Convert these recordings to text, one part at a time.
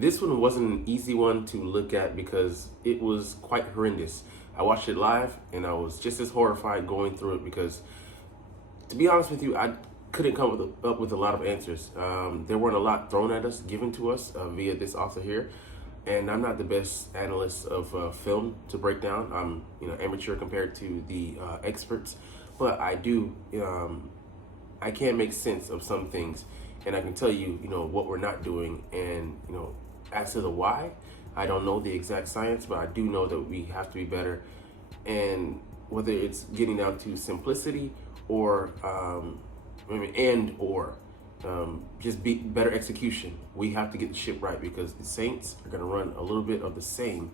This one wasn't an easy one to look at because it was quite horrendous. I watched it live and I was just as horrified going through it because, to be honest with you, I couldn't come up with a lot of answers. There weren't a lot thrown at us, given to us via this author here. And I'm not the best analyst of film to break down. I'm amateur compared to the experts, but I do I can make sense of some things, and I can tell you what we're not doing, and as to the why, I don't know the exact science, but I do know that we have to be better. And whether it's getting down to simplicity or just be better execution, we have to get the ship right because the Saints are going to run a little bit of the same.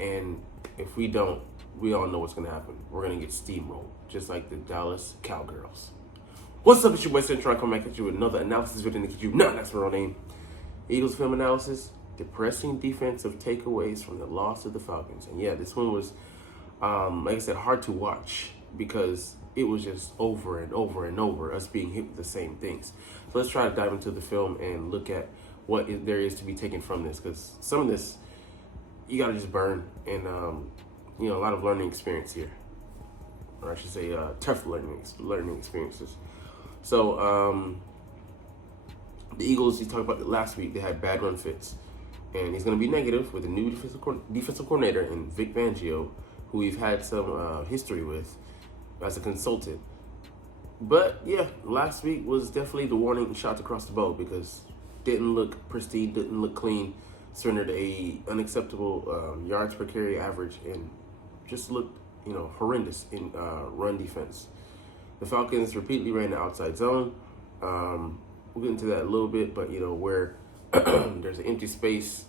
And if we don't, we all know what's going to happen. We're going to get steamrolled, just like the Dallas Cowgirls. What's up, it's your boy Central. I come back at you with another analysis video to get you. No, that's my real name. Eagles film analysis, depressing defensive takeaways from the loss of the Falcons. And yeah, this one was, like I said, hard to watch because it was just over and over and over, us being hit with the same things. So let's try to dive into the film and look at what there is to be taken from this, because some of this, you got to just burn, and, a lot of learning experience here. Or I should say tough learning experiences. So the Eagles, you talked about it last week, they had bad run fits. And he's going to be negative with a new defensive coordinator in Vic Fangio, who we've had some history with as a consultant. But yeah, last week was definitely the warning shots across the bow because didn't look pristine, didn't look clean, surrendered a unacceptable yards per carry average, and just looked horrendous in run defense. The Falcons repeatedly ran the outside zone. We'll get into that a little bit, but where there's an empty space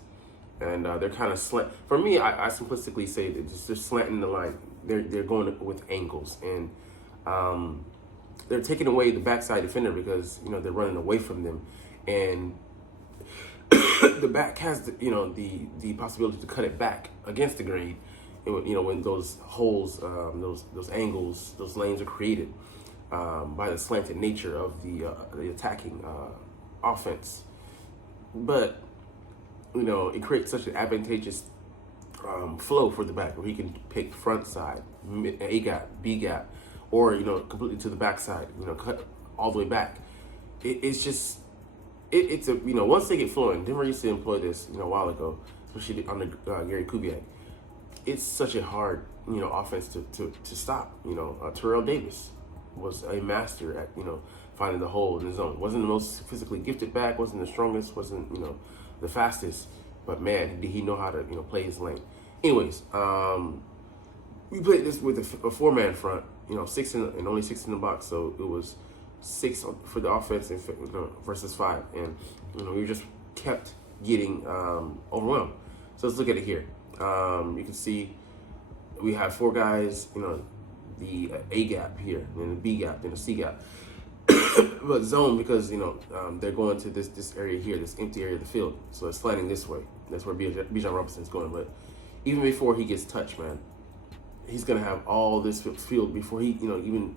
and they're kind of slant. For me, I simplistically say that they're slanting the line. They're going with angles, and they're taking away the backside defender because they're running away from them, and the back has the possibility to cut it back against the grain. And, when those holes, those angles, those lanes are created by the slanted nature of the attacking offense. But it creates such an advantageous flow for the back where he can pick front side, A gap, B gap, or completely to the back side, cut all the way back. It's just it's a once they get flowing. Denver used to employ this a while ago, especially under Gary Kubiak. It's such a hard offense to stop. Terrell Davis was a master at finding the hole in the zone. Wasn't the most physically gifted back, wasn't the strongest, wasn't the fastest, but man, did he know how to play his lane. Anyways, we played this with a four-man front, 6 and only 6 in the box, so it was 6 for the offense and versus 5, and we just kept getting overwhelmed. So let's look at it here. You can see we have 4 guys, the A gap here, and the B gap, and the C gap. But zone because they're going to this area here, this empty area of the field. So it's sliding this way. That's where Bijan Robinson's going. But even before he gets touched, man, he's gonna have all this field before he even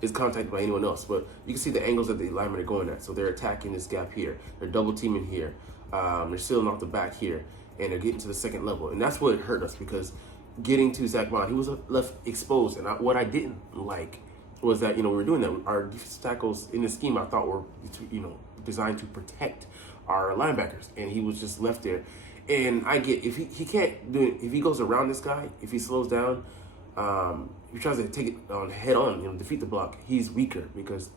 is contacted by anyone else. But you can see the angles that the linemen are going at. So they're attacking this gap here. They're double teaming here. They're sealing off the back here, and they're getting to the second level. And that's what hurt us because getting to Zach Bond, he was left exposed. And what I didn't like was that we were doing that. Our defensive tackles in the scheme I thought were designed to protect our linebackers, and he was just left there. And I get if he can't do it, if he goes around this guy, if he slows down, if he tries to take it on head on, defeat the block, he's weaker because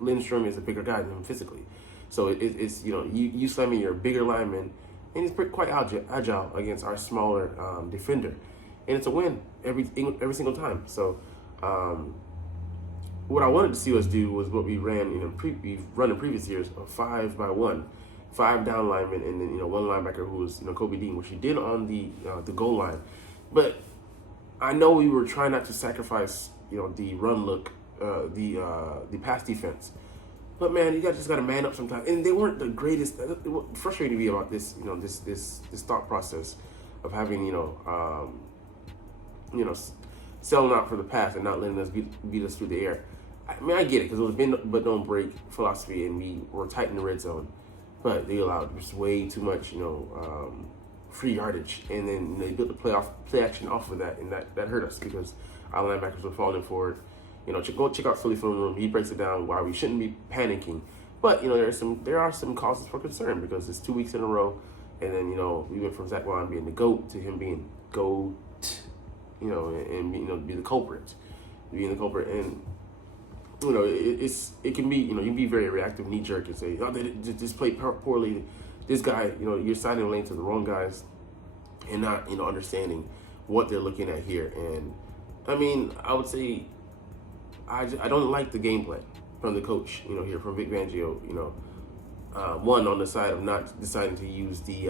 Lindstrom is a bigger guy than him physically. So it's you slamming your bigger lineman, and he's quite agile against our smaller defender, and it's a win every single time. So what I wanted to see us do was what we ran we've run in previous years, a 5-by-1, 5 down linemen, and then 1 linebacker who was Kobe Dean, which he did on the goal line. But I know we were trying not to sacrifice the run look, the pass defense. But man, you guys just got to man up sometimes. And they weren't the greatest. What frustrated me about this, this thought process of having selling out for the pass and not letting us beat us through the air. I mean, I get it because it was bend but don't break philosophy, and we were tight in the red zone. but they allowed just way too much, free yardage, and then they built the play action off of that, and that hurt us because our linebackers were falling forward. Go check out Philly Film Room. He breaks it down why we shouldn't be panicking, but there are some causes for concern because it's 2 weeks in a row, and then we went from Zach Bond being the GOAT to him being GOAT, and be the culprit, and it can be you can be very reactive, knee jerk, and say, oh, they just played poorly. This guy, you're signing lane to the wrong guys, and not understanding what they're looking at here. And I mean, I would say I don't like the game plan from the coach, here from Vic Fangio. One on the side of not deciding to use the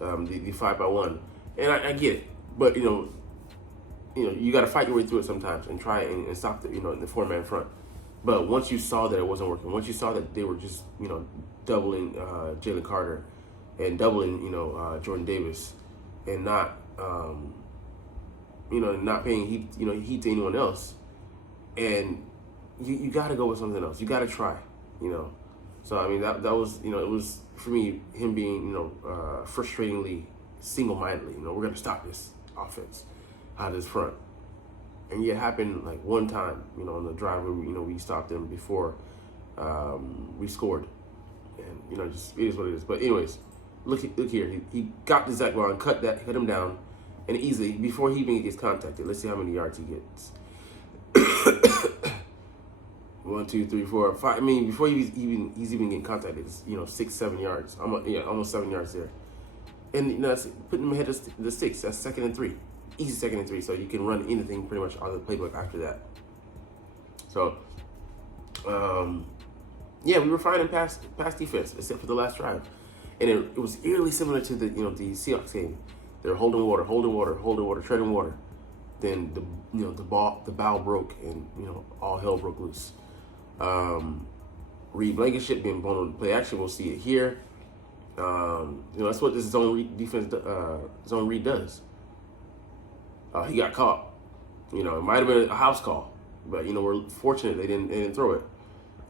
5-by-1, and I get it, but you got to fight your way through it sometimes and try and stop the the 4-man front. But once you saw that it wasn't working, once you saw that they were just doubling Jalen Carter and doubling Jordan Davis and not not paying heed to anyone else, and you got to go with something else. You got to try, So I mean that was it was for me him being frustratingly single-mindedly. We're gonna stop this offense out of this front, and it happened like one time on the drive where we stopped them before we scored, and just it is what it is. But anyways, look here, he got the Zach Bond, cut him down, and easily before he even gets contacted. Let's see how many yards he gets. 1, 2, 3, 4, 5. I mean, before he's even getting contacted, it's 6-7 yards. Almost 7 yards there, and that's putting him ahead of the 6. That's 2nd and 3, easy 2nd and 3. So you can run anything pretty much out of the playbook after that. So, we were fine in pass defense except for the last drive, and it was eerily similar to the the Seahawks game. They're holding water, treading water. Then the bow broke, and all hell broke loose. Reed Blankenship being blown on the play action. We'll see it here. That's what this zone read does. He got caught. It might have been a house call, but we're fortunate they didn't throw it.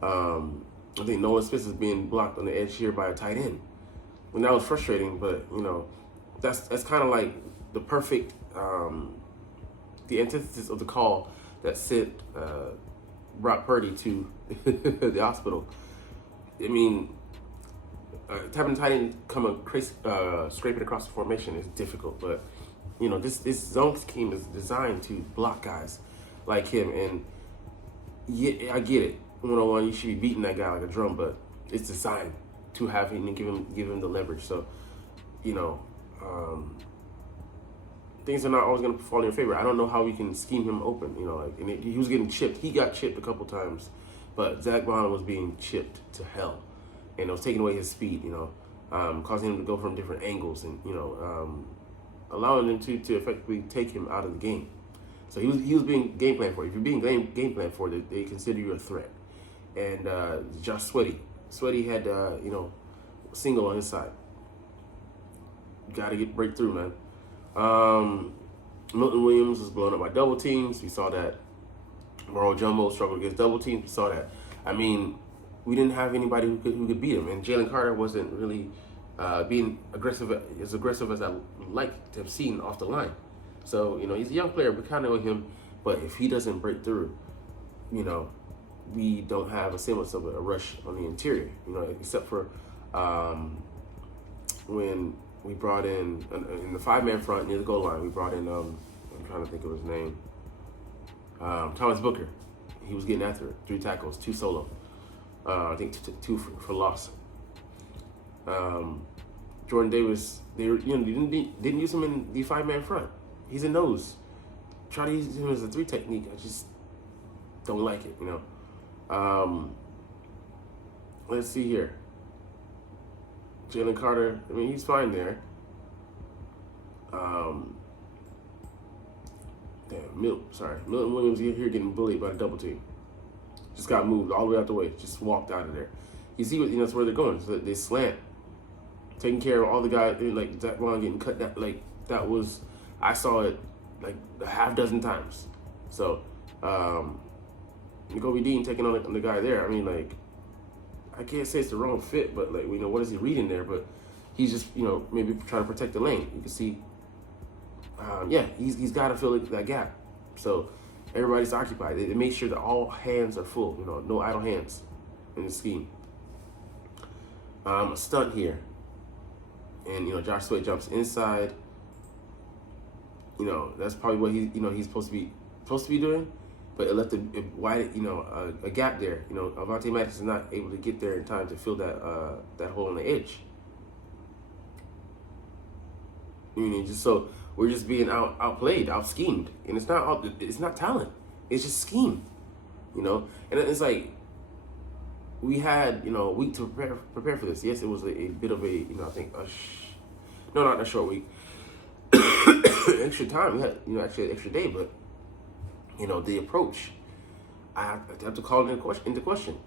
I think Nolan Smith is being blocked on the edge here by a tight end, and that was frustrating. But that's kind of like the perfect the antithesis of the call that sent Brock Purdy to the hospital. I mean, having a tight end come scraping across the formation is difficult, but this zone scheme is designed to block guys like him, and yeah, I get it. 1-on-1, you should be beating that guy like a drum, but it's designed to have him and give him the leverage. So, things are not always going to fall in your favor. I don't know how we can scheme him open. He was getting chipped. He got chipped a couple times, but Zach Bond was being chipped to hell, and it was taking away his speed. Causing him to go from different angles, and allowing them to effectively take him out of the game. So he was being game planned for. If you're being game planned for, they consider you a threat. And Josh Sweaty had single on his side. Got to break through, man. Milton Williams was blown up by double teams. We saw that. Morrow Jumbo struggled against double teams. We saw that. I mean, we didn't have anybody who could beat him, and Jalen Carter wasn't really being aggressive as I like to have seen off the line. So he's a young player. We kind of know him, but if he doesn't break through, we don't have a semblance of a rush on the interior. Except for when we brought in the 5-man front near the goal line. We brought in I'm trying to think of his name. Thomas Booker. He was getting after it. 3 tackles, 2 solo. I think 2 for loss. Jordan Davis, they didn't use him in the 5-man front. He's a nose. Try to use him as a 3 technique. I just don't like it. Let's see here. Jalen Carter, I mean, he's fine there. Milton Williams here getting bullied by a double team. Just got moved all the way out the way. Just walked out of there. You see what that's where they're going. So they slant, taking care of all the guys. Like Zach Bond getting cut down. Like that was, I saw it like a half dozen times. So, Jacoby Dean taking on the guy there. I mean, like I can't say it's the wrong fit, but like, what is he reading there? But he's just, maybe trying to protect the lane. You can see, he's got to fill that gap. So everybody's occupied. It makes sure that all hands are full. No idle hands in the scheme. A stunt here, and Josh Sweat jumps inside. That's probably what he's supposed to be doing, but it left a wide a gap there. Avonte Maddox is not able to get there in time to fill that hole on the edge. So we're just being outplayed, out schemed, and it's not talent, it's just scheme, and it's like we had a week to prepare for this. Yes, it was a bit of a I think not a short week, extra time. We had actually an extra day, but the approach, I have to call it into question.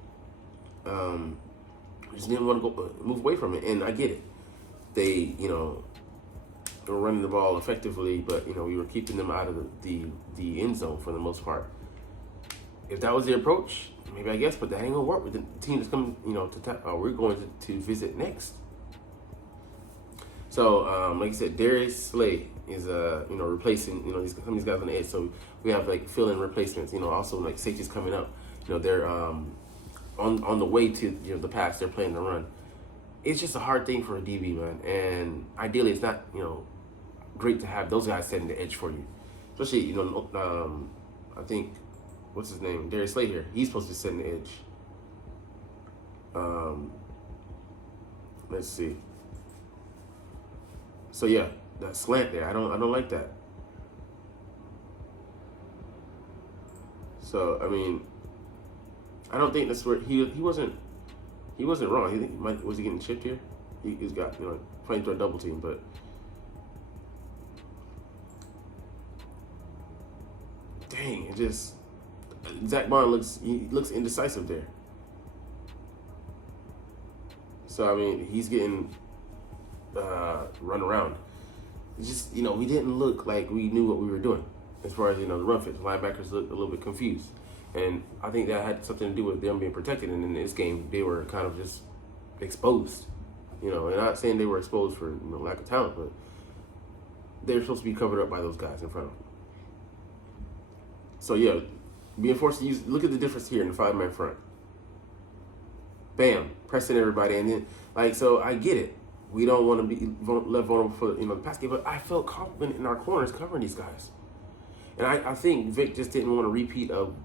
I just didn't want to move away from it, and I get it. They were running the ball effectively, but we were keeping them out of the end zone for the most part. If that was the approach, maybe I guess, but that ain't gonna work with the team that's coming. We're going to visit next. So, like I said, Darius Slay is replacing some of these guys on the edge. So we have like fill-in replacements. Also like safeties coming up. They're on the way to the pass. They're playing the run. It's just a hard thing for a DB, man. And ideally, it's not great to have those guys setting the edge for you. Especially I think what's his name, Darius Slay here. He's supposed to be setting the edge. Let's see. So yeah, that slant there, I don't like that. So I mean, I don't think that's where he wasn't wrong. You think was he getting chipped here? He's got playing through a double team, but dang, it just Zach Bond looks indecisive there. So I mean, he's getting run around. It's just we didn't look like we knew what we were doing as far as the run fit. The linebackers looked a little bit confused, and I think that had something to do with them being protected. And in this game, they were kind of just exposed. And not saying they were exposed for lack of talent, but they're supposed to be covered up by those guys in front of them. So yeah, being forced to use. Look at the difference here in the 5-man front. Bam, pressing everybody, and then so I get it. We don't want to be left vulnerable for the pass game, but I felt confident in our corners covering these guys, and I think Vic just didn't want to repeat of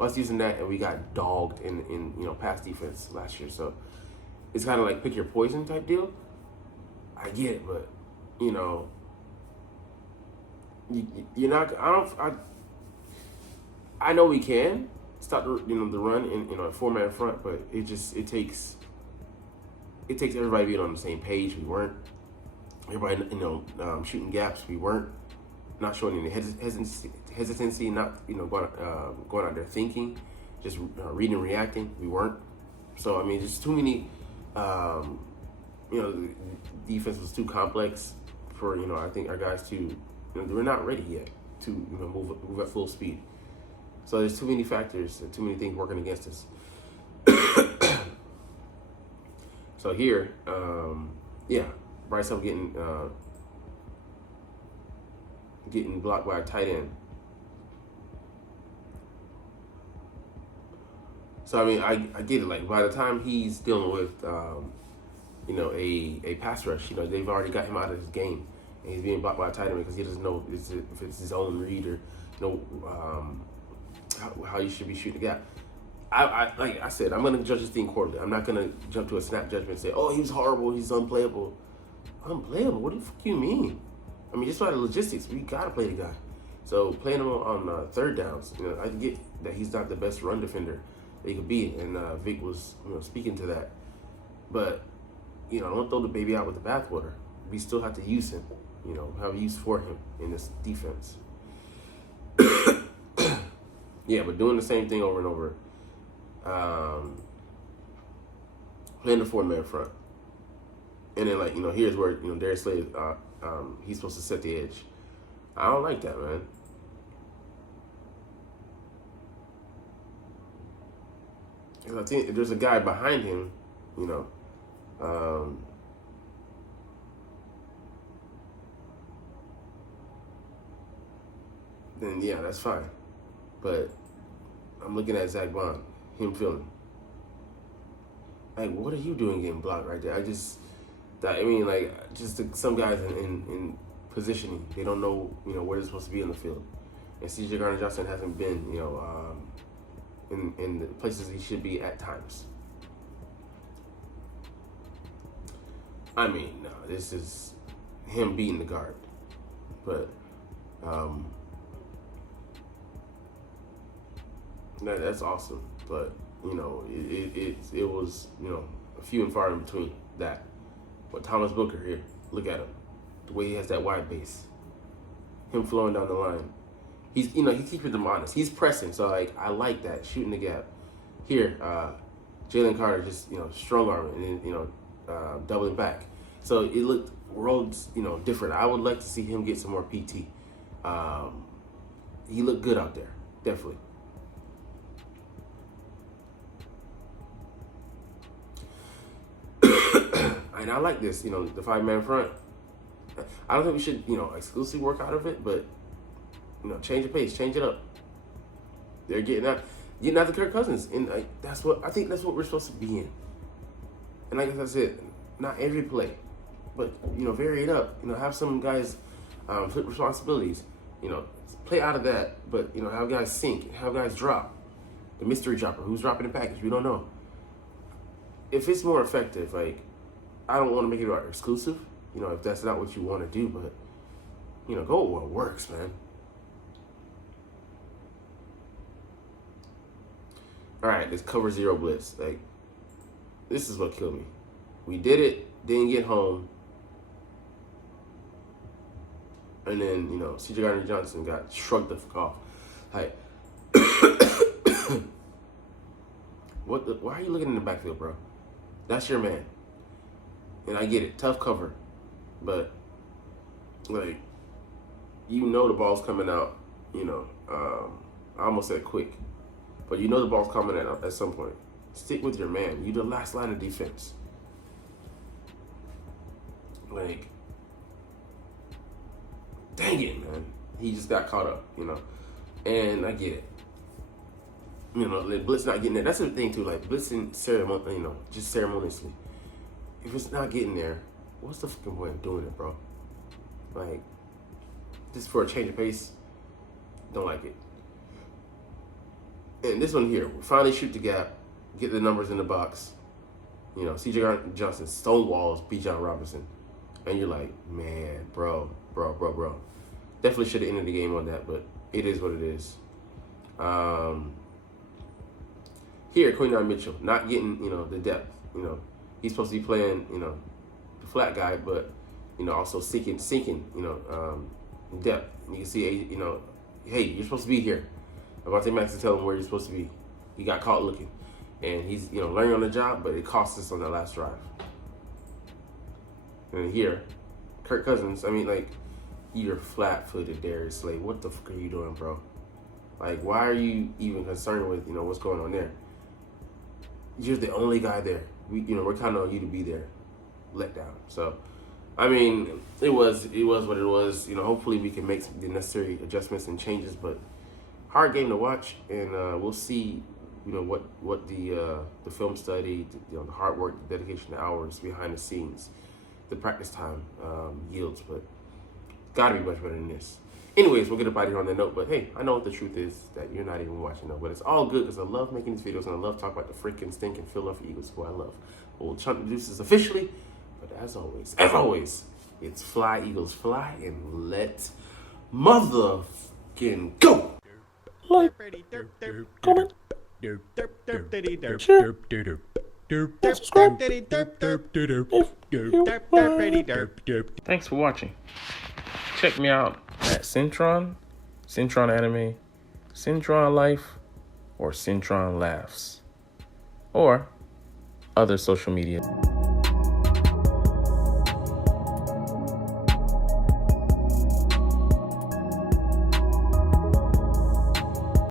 us using that, and we got dogged in pass defense last year. So it's kind of like pick your poison type deal. I get it, but you're not. I know we can stop the run in a 4-man front, but it takes everybody being on the same page. We weren't. Everybody shooting gaps. We weren't. Not showing any hesitancy. Not going out there thinking, just reading and reacting. We weren't. So I mean, just too many. The defense was too complex for I think our guys to. We're not ready yet to move at full speed. So there's too many factors, too many things working against us. So here, Bryce Huff getting blocked by a tight end. So I mean, I get it. Like by the time he's dealing with, a pass rush, they've already got him out of his game, and he's being blocked by a tight end because he doesn't know if it's his own read or how you should be shooting the gap. Like I said, I'm going to judge this thing quarterly. I'm not going to jump to a snap judgment and say, oh, he's horrible, he's unplayable. Unplayable? What the fuck you mean? I mean, just by the logistics, we got to play the guy. So playing him on third downs, I get that he's not the best run defender that he could be, and Vic was speaking to that. But, don't throw the baby out with the bathwater. We still have to use him, have use for him in this defense. Yeah, but doing the same thing over and over. Playing the 4-man front. And then, here's where, Darius Slay, he's supposed to set the edge. I don't like that, man. Because I think if there's a guy behind him, you know, then yeah, that's fine. But I'm looking at Zach Bond, him feeling. Like, what are you doing getting blocked right there? Some guys in positioning, they don't know, where they're supposed to be in the field. And C.J. Gardner-Johnson hasn't been, in the places he should be at times. I mean, no, this is him beating the guard. But that's awesome. But, it was, a few and far in between that. But Thomas Booker here, look at him. The way he has that wide base. Him flowing down the line. He's keeping them honest. He's pressing, so I like that, shooting the gap. Here, Jalen Carter just strong arming and then doubling back. So it looked worlds different. I would like to see him get some more PT. He looked good out there, definitely. And I like this, the 5-man front. I don't think we should exclusively work out of it, but change the pace, change it up. They're getting out the Kirk Cousins, and I think that's what we're supposed to be in. And like I said, not every play, but vary it up. Have some guys flip responsibilities. Play out of that, but have guys sink, have guys drop. The mystery dropper, who's dropping the package, we don't know. If it's more effective, I don't want to make it exclusive. If that's not what you want to do, but go with what works, man. All right, this cover zero blitz. This is what killed me. We did it, didn't get home. And then, C.J. Gardner-Johnson got shrugged the fuck off. Why are you looking in the backfield, bro? That's your man. And I get it, tough cover. But, the ball's coming out, I almost said quick. But the ball's coming at some point. Stick with your man. You're the last line of defense. Dang it, man. He just got caught up, And I get it. Blitz not getting there. that's the thing, too. Blitzing just ceremoniously. If it's not getting there, what's the fucking point of doing it, bro? Just for a change of pace, don't like it. And this one here, finally shoot the gap, get the numbers in the box. C.J. Johnson stonewalls Bijan Robinson. And you're like, man, bro. Definitely should have ended the game on that, but it is what it is. Here, Quinyon Mitchell, not getting, the depth. He's supposed to be playing, the flat guy, but, also sinking, depth. You can see, hey, you're supposed to be here. Avonte Maddox tell him where you're supposed to be. He got caught looking. And he's, learning on the job, but it cost us on that last drive. And here, Kirk Cousins, you're flat-footed Darius Slay. What the fuck are you doing, bro? Why are you even concerned with, what's going on there? You're the only guy there. We're counting on you to be there. Let down. So, it was what it was. Hopefully we can make the necessary adjustments and changes, but hard game to watch, and we'll see, what the film study, the hard work, the dedication, the hours behind the scenes, the practice time yields, but gotta be much better than this. Anyways, we'll get up out of here on that note, but hey, I know what the truth is, that you're not even watching though, but it's all good because I love making these videos and I love talking about the freaking stinking Philadelphia Eagles, who I love. We'll chunk the deuces officially, but as always, it's fly, Eagles, fly, and let motherfucking go! Like, comment, share, subscribe. Thanks for watching. Check me out at Centron Anime, Centron Life, or Centron Laughs, or other social media.